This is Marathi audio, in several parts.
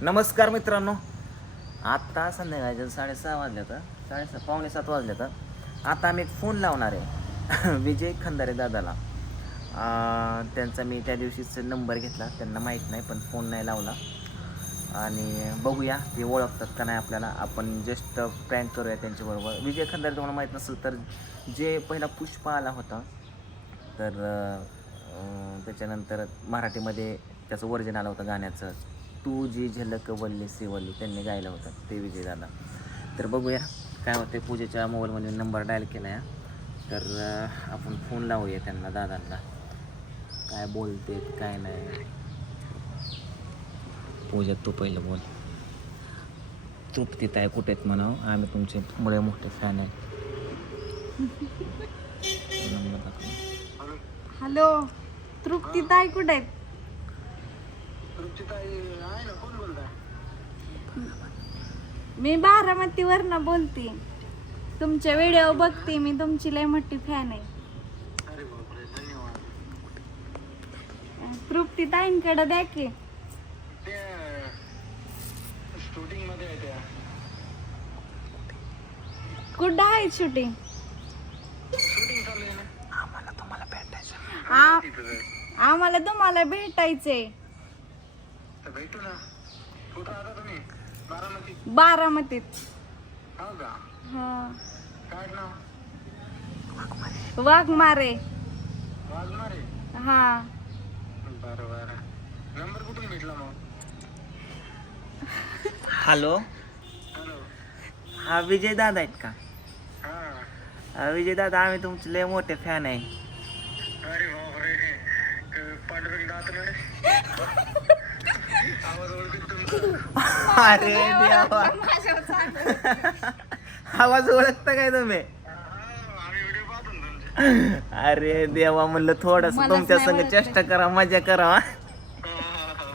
नमस्कार मित्रांनो. आत्ता संध्याकाळच्या साडेसहा वाजल्या तर साडेसहा पावणे सात वाजल्या तर आता आम्ही एक फोन लावणार आहे. विजय खंदारे दादाला. त्यांचा मी त्या दिवशीच नंबर घेतला. त्यांना माहीत नाही पण फोन नाही लावला. आणि बघूया ते ओळखतात का नाही आपल्याला. आपण जस्ट प्रँक करूया त्यांच्याबरोबर. विजय खंदारे तुम्हाला माहीत नसेल तर जे पहिला पुष्पा आला होता तर त्याच्यानंतर मराठीमध्ये त्याचं वर्जन आलं होतं गाण्याचं. तू जी झलक वल्ली सिवल्ली त्यांनी गायलं होतं ते विजय दादा. तर बघूया काय होते पूजेच्या मोबाईलमध्ये नंबर डायल केला आहे तर आपण फोन लावूया त्यांना दादांना. काय बोलते काय नाही. पूजा तू पहिलं बोल. तृप्ती ताई कुठे आहेत म्हणावं? आम्ही तुमचे मुळे मोठे फॅन आहे हॅलो तृप्ती ताई कुठे आहेत? मी बारामतीवरनं बोलते. तुमचे व्हिडिओ बघते. मी तुमची लय मोठी फॅन आहे. तृप्ती ताईंकडे द्या की. कुठं आहे शूटिंग आम्हाला तुम्हाला भेटायचं आम्हाला तुम्हाला भेटायचंय. भेटू ना. कुठं आता तुम्ही? बारामती बारामतीत. हो का? हा. काय नाव? वाघमारे. वाजणारे हा. बरं बरं. नंबर कुठून भेटला मग? हॅलो. हॅलो. हा विजय दादा आहेत का? हा. हा, विजय दादा आम्ही तुमचे लय मोठे फॅन आहे. अरे बापरे. पांडुरंग दात नाही अरे देवा. आवाज ओळखता काय तुम्ही? हा, अरे देवा म्हणलं थोडस तुमच्या नाही संग. चेष्टा करा मजा करा.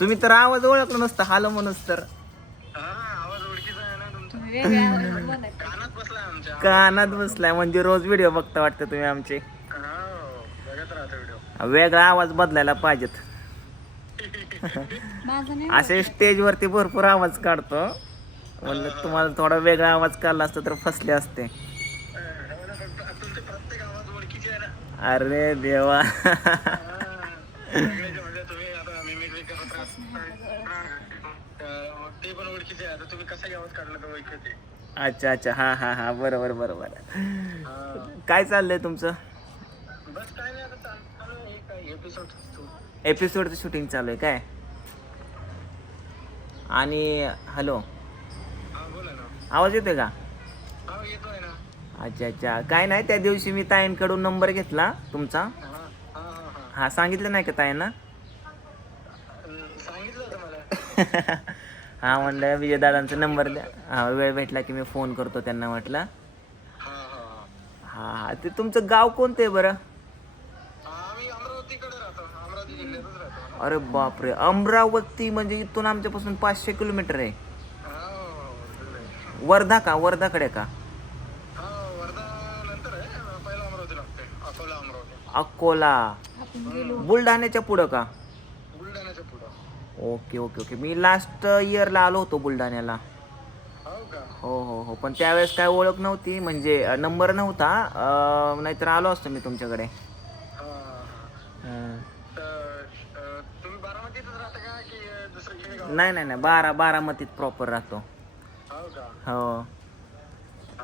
तुम्ही तर आवाज ओळखला नसता हालो म्हणूस तर. हा, कानात बसलाय आमच्या कानात बसलाय म्हणजे रोज व्हिडिओ बघता वाटतं तुम्ही आमचे. हो बघत राहतो व्हिडिओ. वेगळा आवाज बदलायला पाहिजेत. असे स्टेजवरती भरपूर आवाज काढतो. म्हणलं तुम्हाला थोडा वेगळा आवाज काढला असता तर फसले असते. अरे देवा. अच्छा अच्छा. हा हा हा. बरोबर बरोबर. काय चाललंय तुमचं? एपिसोडचं शूटिंग चालू आहे काय? आणि हॅलो आवाज येतोय का? अच्छा अच्छा. काय नाही त्या दिवशी मी ताईंकडून नंबर घेतला तुमचा. हा हा हा हा. हा सांगितलं नाही का ताईंना? हा म्हणलं विजयदादांचा नंबर द्या. हा वेळ भेटला की मी फोन करतो त्यांना म्हटलं. हा हा. ते तुमचं गाव कोणतं आहे बरं हा आम्ही अमरावतीकडे राहतो अमरावती जिल्ह्यातच राहतो अरे बापरे अमरावती म्हणजे इथून आमच्यापासून पाचशे किलोमीटर आहे. हा. वर्धा का? वर्धाकडे का? हा अकोला बुलढाण्याच्या पुढं का? बुलढाण्याच्या पुढं. Okay okay okay. मी लास्ट इयरला आलो होतो बुलढाण्याला. हो का? हो हो हो. पण त्यावेळेस काय ओळख नव्हती म्हणजे नंबर नव्हता. नाहीतर आलो असतो मी तुमच्याकडे हा हा हं. तर अ, तुम्ही बारामतीतच राहता का की अ, दुसरं खेडे गाव नाही नाही नाही. बारा बारामतीत प्रॉपर राहतो. हो का? हो. अ,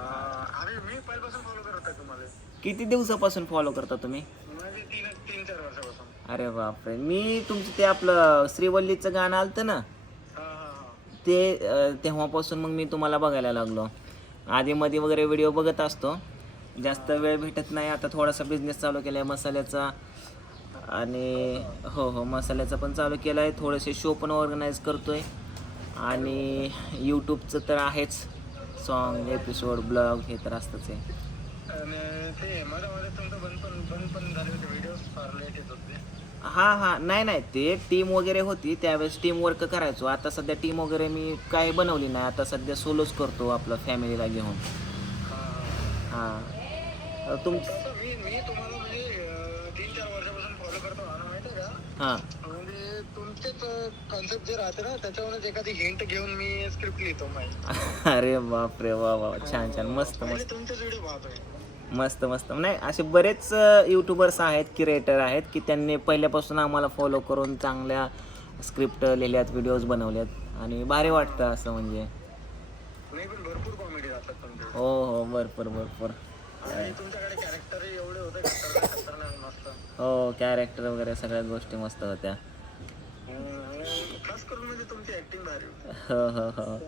आम्ही मी पहिल्यापासून फॉलो करत आहे तुम्हाला. किती दिवसापासून फॉलो करता तुम्ही? म्हणजे तीन तीन चार वर्षापासून. अरे बापरे. मी तुमचं ते आपलं श्रीवल्लीचं गाणं आलतं ना? हा हा हा. ते अं, तेव्हापासून मग मी तुम्हाला बघायला लागलो. आधीमध्ये वगैरे व्हिडिओ बघत असतो. जास्त वेळ भेटत नाही. आता थोडासा बिझनेस चालू केला आहे मसाल्याचा. आणि हो हो मसाल्याचा पण चालू केला आहे. थोडेसे शो पण ऑर्गनाईज करतो आहे आणि यूट्यूबचं तर आहेच. सॉन्ग एपिसोड ब्लॉग हे तर असतंच आहे. हां हां. नाही नाही. ते टीम वगैरे होती. त्यावेळेस टीम वर्क करायचो. आता सध्या टीम वगैरे मी काही बनवली नाही. आता सध्या सोलोच करतो आपलं फॅमिलीला घेऊन. हा. हां. तुम तसं मी मी तुम्हाला म्हणजे अ, तीन चार वर्षापासून फॉलो करतो आणि माहिती आहे का हां. म्हणजे तुमचे तेच कॉन्सेप्ट जे राहते ना त्याच्यावरच एखादी हिंट घेऊन मी स्क्रिप्ट लिहितो अरे बापरे वा वा वा. छान छान. मस्त पहिले मस्त. तुमचेच व्हिडिओ पाहतोय. मस्त मस्त. नाही असे बरेच यूट्यूबर्स आहेत क्रिएटर आहेत की त्यांनी पहिल्यापासून आम्हाला फॉलो करून चांगल्या स्क्रिप्ट लिहिल्यात व्हिडिओज बनवल्यात. आणि भारी वाटतं असं म्हणजे. नाही पण भरपूर कॉमेडी राहतात तुमचे. हो हो. भरपूर भरपूर. तुमच्याकडे कॅरेक्टर एवढे होते खतरनाक खतरनाक मस्त. हो कॅरेक्टर वगैरे सगळ्या गोष्टी मस्त होत्या. खास करून म्हणजे तुमची ऍक्टिंग भारी होती. हो हो हो.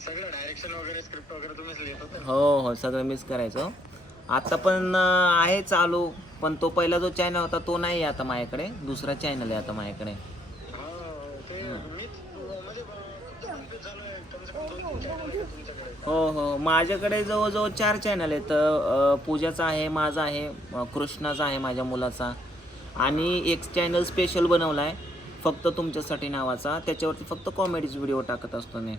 सगळं डायरेक्शन वगैरे स्क्रिप्ट वगैरे तुम्हीच लिहित होते? हो हो सगळं मिस करायचो. आता पण आहे चालू पण तो पहिला जो चॅनल होता तो नाही आहे आता माझ्याकडे. दुसरा चॅनल आहे आता माझ्याकडे हा ते मीच म्हणजे फक्त complete झालोय कमसे कम दोन तीन channel आहेत तुमच्याकडे हो हो. माझ्याकडे जवळजवळ चार चॅनल आहेत. पूजाचा आहे माझा आहे कृष्णाचा आहे माझ्या मुलाचा. आणि एक चॅनल स्पेशल बनवला आहे फक्त तुमच्यासाठी नावाचा. त्याच्यावरती फक्त कॉमेडीज व्हिडिओ टाकत असतो मी.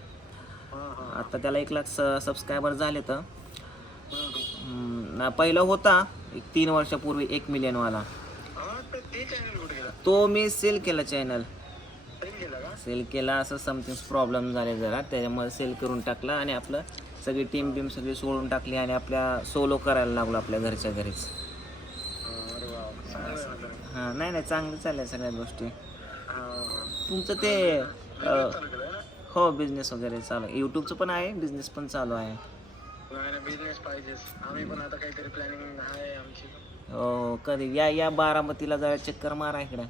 आता त्याला एक लाख सबस्क्रायबर झाले तर पहिला होता एक तीन वर्षापूर्वी एक मिलियनवाला ते मी सेल केला चॅनल सेल केला असं समथिंग प्रॉब्लेम झाले जरा. त्याच्यामुळे सेल करून टाकला आणि आपलं सगळी टीम बीम सगळी सोडून टाकली आणि आपल्या सोलो करायला लागलो आपल्या घरच्या घरीच. हा, नाही नाही चांगलं चाललंय सगळ्या गोष्टी. तुमचं ते हो बिझनेस वगैरे चालू आहे. यूट्यूबचं पण आहे बिझनेस पण चालू आहे. नाही नाही बिझनेस पाहिजेच. आम्ही पण आता काहीतरी प्लॅनिंग आहे आमची. हो कधी? या या बारामतीला जरा चक्कर मारा इकडं.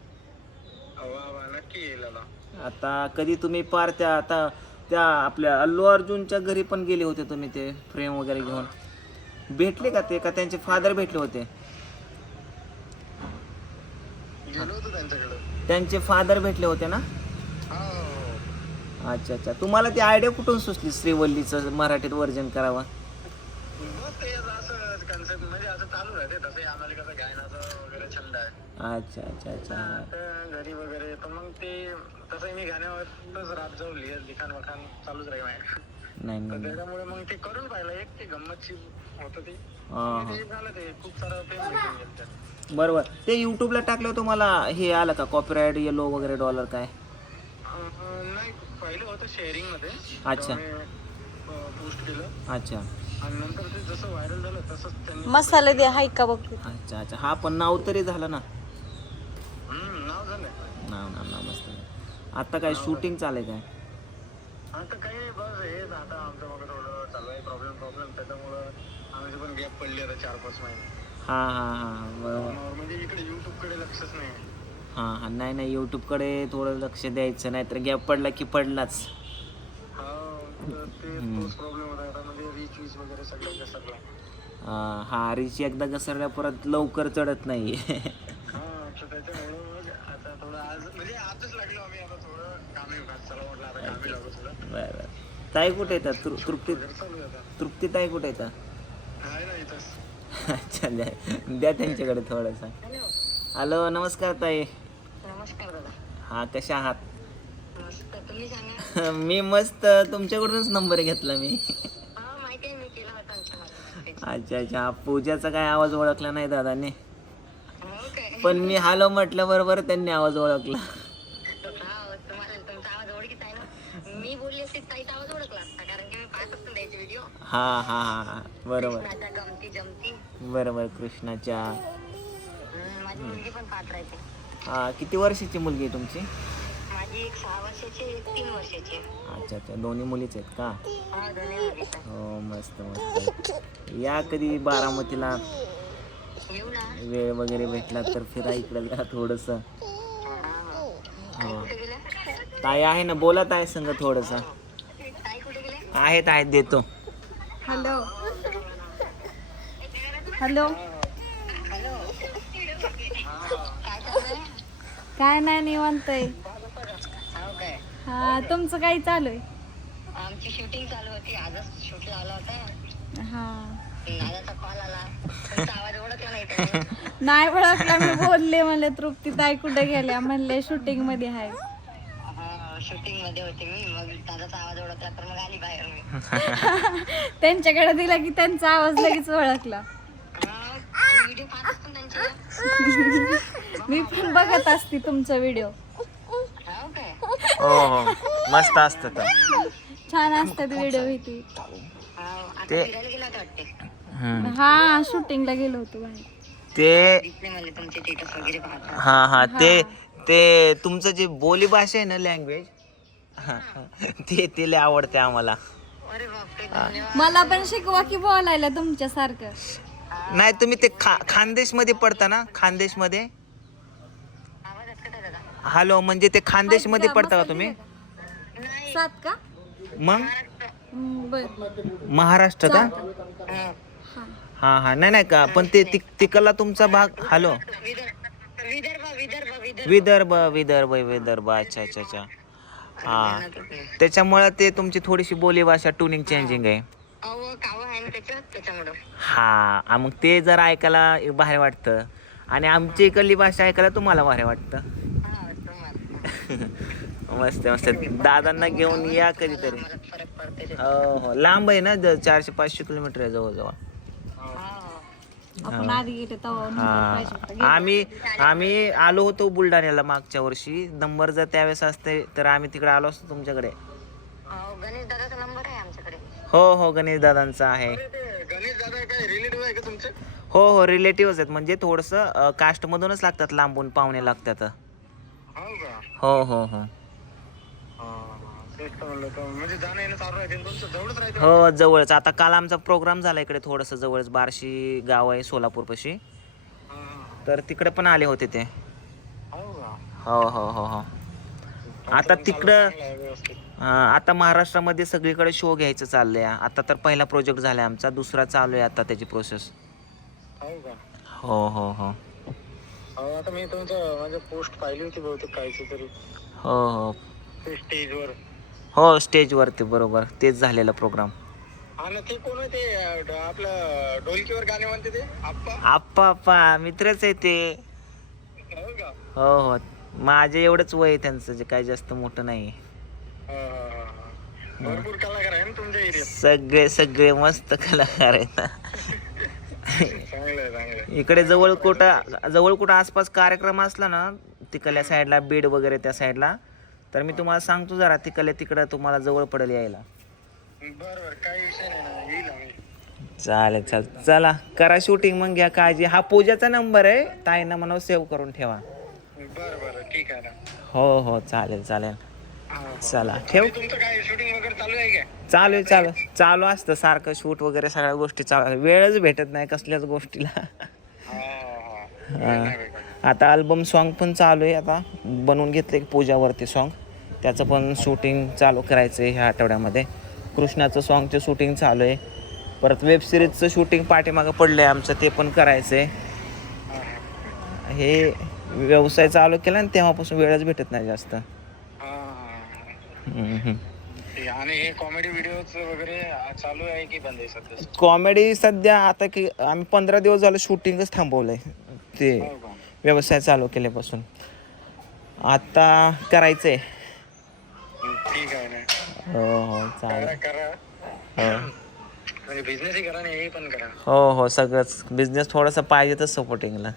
वा वा नक्की येईल आता आता कधी तुम्ही पार त्या आता त्या आपल्या अल्लू अर्जुनच्या घरी पण गेले होते तुम्ही ते फ्रेम वगैरे घेऊन. भेटले का ते? का त्यांचे फादर भेटले होते? गेलो होतो त्यांच्याकडे. त्यांचे फादर भेटले होते ना? हा हो, हो. अच्छा अच्छा. तुम्हाला ती आयडिया कुठून सुचली श्रीवल्लीचं मराठीत वर्जन करावं? ते कन्सेप्ट म्हणजे असं चालू राहते तसं आम्हाला कसं गायनाचं वगैरे छंद आहे. अच्छा अच्छा अच्छा. तर घरी वगैरे तर मग ते तसं मी गाण्यावरच रात जाऊ लिहित लिखाण वखाण चालूच राहील माझ्या. नाही तर नाही. त्याच्यामुळे मग ते करून पाहिलं एक ते गंमतची होतं ते. हां. ते झालं ते खूप सारं फेम भेटून गेलं त्यात. बरोबर. ते यूट्यूबला टाकलं तुम्हाला हे आलं का? कॉपीराईट येलो वगैरे डॉलर काय? अं, नाही पहिलं होतं शेअरिंगमध्ये. अच्छा. पोस्ट केलं. अच्छा. आणि नंतर ते जसं व्हायरल झालं तसंच त्यांनी मसाले दे हाय का बघ. अच्छा अच्छा. हा पण नाव तरी झालं ना? हम्म, नाव झालंय. नाव नाव नाव मस्त आता काय शूटिंग चालेल काय? आता काही नाही बस हेच. आता आमच्या मग थोडं चालू आहे. प्रॉब्लेम प्रॉब्लेम त्याच्यामुळं आमची पण गॅप पडली आता चार पाच महिने. हां हां हां बरोबर म्हणजे इकडे युट्यूबकडे लक्षच नाही हां हां. नाही नाही. यूट्यूबकडे थोडं लक्ष द्यायचं नाही तर गॅप पडला की पडलाच. हा तर ते तोच प्रॉब्लेम वगैरे सगळं घसरला. हा रिची एकदा घसरल्या परत लवकर चढत नाही. हा आता थोडं आज म्हणजे आजच लागलो आम्ही आता थोडं कामे विभाग चला म्हटलं आता कामे लागू थोडं बरं बरं. ताई कुठे येतात तृ तृप्ती तृप्ती ताई कुठे येतात अच्छा द्या द्या त्यांच्याकडे थोडंसं. हॅलो. नमस्कार ताई. नमस्कार दादा. हा कशा आहात? मी मस्त तुमच्याकडूनच नंबर घेतला मी हा माहिती आहे मी केला होता आमच्या अच्छा अच्छा. पूजाचा काय आवाज ओळखला नाही दादाने? हो काय पण मी हॅलो म्हटलं बरोबर त्यांनी आवाज ओळखला. हा तुम्हाला तुमचा आवाज ओळखीचा आहे ना? मी बोलली असते ताईचा आवाज ओळखला असता कारण की मी पाहत असतो द्यायचे व्हिडिओ हा हा हा हा. बरोबर. माझ्या गमती जमती. बरोबर कृष्णाच्या. हम्म, माझी मुलगी पण पाहत राहते हा किती वर्षाची मुलगी आहे तुमची? एक सहा वर्षाची एक तीन वर्षाची. अच्छा अच्छा. दोन्ही मुलीच आहेत का? हा दोन्ही मुलीच आहे. हो मस्त मस्त. या कधी बारामतीला? येऊ ना. वेळ वगैरे भेटला तर फिरा इकडे जरा थोडस. हा. हो. कुठे गेल्या ताई आहे ना? बोलत आहे संग थोडस. ताई कुठे गेल्या आहेत आहेत. देतो. हॅलो. हॅलो. काय चाललंय काय नाही निवांत आहे. हा तुमचं काय चालू आहे? आमची शूटिंग चालू होती. आजच शूट लावला होता. हा. दादाचा कॉल आला. तुमचा आवाज ओळखला नाही त्यांनी नाही ओळखला मी बोलले म्हणले तृप्ती ताई कुठे गेल्या? म्हणले शूटिंगमध्ये आहे. शूटिंगमध्ये होते मी. मग दादाचा आवाज ओळखला तर मग आली बाहेर मी. त्यांच्याकडे दिला की त्यांचा आवाज लगेच ओळखला. व्हिडिओ पाहत असतो त्यांचे. मी पण बघत असते तुमचा व्हिडिओ हो हो हो. मस्त असतं तर. छान असतात व्हिडिओ इथे ते. हम्म. हा शूटिंगला गेलो होतो बाहेर. ते हा हा. ते ते तुमचं जे बोली भाषा आहे ना लँग्वेज ते ते लय आवडते आम्हाला. मला पण शिकवा की बोलायला तुमच्यासारखं. नाही तुम्ही ते खा खानदेशमध्ये पडता ना? खानदेशमध्ये हॅलो म्हणजे ते खानदेशमध्ये पडता का तुम्ही? सात का? मग? बर. महाराष्ट्र का? हा हा. नाही नाही का? पण ते तिक- तिकडला तुमचा भाग हॅलो. विदर्भ विदर्भ विदर्भ. अच्छा अच्छा अच्छा. हा. त्याच्यामुळे ते तुमची थोडीशी बोली भाषा ट्युनिंग चेंजिंग आहे. हा आ, मग ते जरा ऐकायला भारी वाटतं आणि आमची इकडली भाषा ऐकायला तुम्हाला भारी वाटतं. मस्त मस्त दादांना घेऊन या कधीतरी. हो हो. लांब आहे ना ज- चारशे पाचशे किलोमीटर आहे जवळजवळ. आपण आधी गेलो तेव्हा नंबर पाहिजे होता. हा आम्ही आम्ही आलो होतो बुलढाण्याला मागच्या वर्षी. नंबर जर त्यावेळेस असते तर आम्ही तिकडे आलो असतो तुमच्याकडे. हो हो. गणेश दादांचा आहे. ते गणेश दादा काय रिलेटिव्ह आहे का तुमचे? हो हो. रिलेटिव्ह आहेत. म्हणजे थोडंसं कास्ट मधूनच लागतात लांबून पाहुणे लागतात. हो हो हो. हो तेच तर म्हणलं तर म्हणजे जाणं येणं चालू राहते तुमचं जवळच राहते हो जवळच. आता काल आमचा प्रोग्राम झाला इकडे थोडंसं जवळच. बार्शी गाव आहे सोलापूर पाशी हा, हा. तर तिकडे पण आले होते ते. हो का? हो हो हो हो. आता तिकडं चांगलं आहे व्यवस्थित. अं, आता महाराष्ट्रामध्ये सगळीकडे शो घ्यायचं चाललंय. आता तर पहिला प्रोजेक्ट झालाय आमचा. दुसरा चालू आहे आता त्याची प्रोसेस हो का? हो हो हो. हो आता मी तुमचं म्हणजे पोस्ट पाहिली होती बहुतेक कायची तरी. हो हो. ते स्टेजवर हो स्टेजवरती बरोबर. तेच झालेला प्रोग्राम हा ना ते कोण आहे ते? अं, ड- आपलं ढोलकीवर गाणे म्हणते ते? आप्पा? आप्पा आप्पा मित्रच आहे ते. हो का? हो हो. माझे एवढंच वय आहे त्यांचं जे काही जास्त मोठं नाही. हा, हा, हा, हा. भरपूर कलाकार आहे ना तुमच्या एरियात सगळे सगळे मस्त कलाकार आहेत चांगलं चांगलं इकडे जवळ कुठं जवळ कुठं आसपास कार्यक्रम असला ना तिकडल्या साईडला बीड वगैरे त्या साईडला तर मी तुम्हाला सांगतो जरा तिकडल्या तिकडं तुम्हाला जवळ पडेल यायला. बरं बरं काही विषय नाही ना येईल आम्ही. चालेल चालेल. चला करा शूटिंग मग घ्या काळजी. हा पूजाचा नंबर आहे. ताईंना म्हणून सेव्ह करून ठेवा. बरं बरं ठीक आहे ना. हो हो चालेल चालेल. चला ठेव? तुमचं काय शूटिंग वगैरे चालू आहे चालू आहे चालू. चालू असतं सारखं शूट वगैरे सगळ्या गोष्टी चालू वेळच भेटत नाही कसल्याच गोष्टीला. हा. आता अल्बम सॉन्ग पण चालू आहे. आता बनवून घेतले पूजावरती सॉन्ग त्याचं पण शूटिंग चालू करायचं आहे ह्या आठवड्यामध्ये. कृष्णाचं सॉन्गचं शूटिंग चालू आहे. परत वेब सिरीजचं शूटिंग पाठीमागं पडलं आहे आमचं ते पण करायचं आहे. हे व्यवसाय चालू केला आणि तेव्हापासून वेळच भेटत नाही जास्त हा, हा, हा. हम्म, हम्म. ठीक आहे. आणि हे कॉमेडी व्हिडिओज वगैरे चालू आहे की बंद आहे सध्या? कॉमेडी सध्या आता की आम्ही पंधरा दिवस झालं शूटिंगच थांबवलंय. ते हो व्यवसाय चालू केल्यापासून. आता करायचंय. ठीक आहे ना. हो हो करा हो. म्हणजे बिझनेसही करा आणि हे पण करा. हो हो सगळंच. बिझनेस थोडासा पाहिजे तर सपोर्टिंगला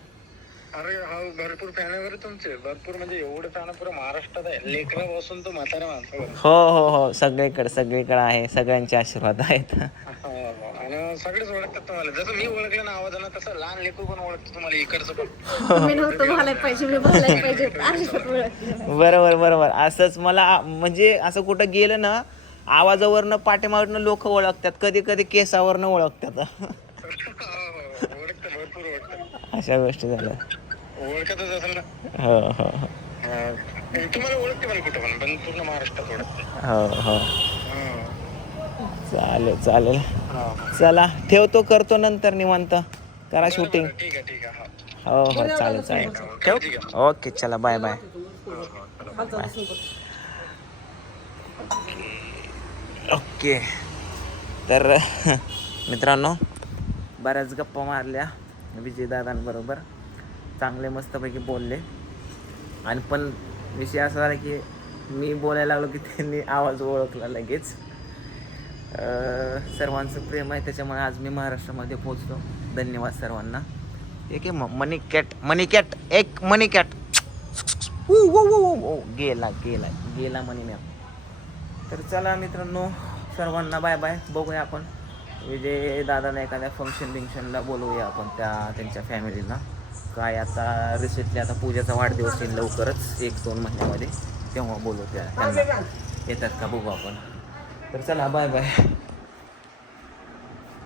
अरे भरपूर फॅन आहे बरं तुमचे. भरपूर म्हणजे एवढं फॅन पुरं महाराष्ट्रात आहे. लेकरा बसून तो म्हाताऱ्या माणसावर हो हो हो. सगळीकडे सगळीकडे आहे. सगळ्यांचे आशीर्वाद आहेत. हा, हा. आणि सगळेच ओळखतात तुम्हाला. जसं मी ओळखलं ना आवाजानं तसं लहान लेकरू पण ओळखतो तुम्हाला इकडचं पण. तुम्ही नव्हतं बोलायला पाहिजे मी बोलायला पाहिजे. होतं. आयुष्यात ओळखलं. बरोबर बरोबर. असंच मला म्हणजे असं कुठं गेलं ना आवाजावरनं पाठीमागनं लोक ओळखतात. कधी कधी केसावरनं ओळखतात. हो, हो, हो. ओळखतं भरपूर ओळखतं अशा गोष्टी झाल्या. ओळखतच असेल ना? हो हो हो. हा. तुम्हाला ओळखते पण कुठं पण पण पूर्ण महाराष्ट्रात ओळखते. हो हो. हा. चालेल चालेल. हा. चला ठेवतो करतो नंतर निवांत. करा शूटिंग. ठीक आहे ठीक आहे हा. हो हो चालेल चालेल. ठेव? ओके चला बाय बाय. ओके. तर मित्रांनो बऱ्याच गप्पा मारल्या विजयदादांबरोबर. चांगले मस्तपैकी बोलले. आणि पण विषय असा झाला की मी बोलायला लागलो की त्यांनी आवाज ओळखला लगेच. सर्वांचं प्रेम आहे त्याच्यामुळे आज मी महाराष्ट्रामध्ये पोचलो धन्यवाद सर्वांना. एक आहे मनी कॅट मनी कॅट एक मनी कॅट. गेला गेला गेला मनी मॅम तर चला मित्रांनो सर्वांना बाय बाय बघूया आपण. विजय दादाला एखाद्या फंक्शन बिंक्शनला बोलवूया आपण त्या त्यांच्या फॅमिलीला काय आता रिसेंटली आता पूजाचा वाढदिवस येईल लवकरच एक दोन महिन्यामध्ये. तेव्हा बोलवूया त्यांना. येतात का बघू आपण. तर चला बाय बाय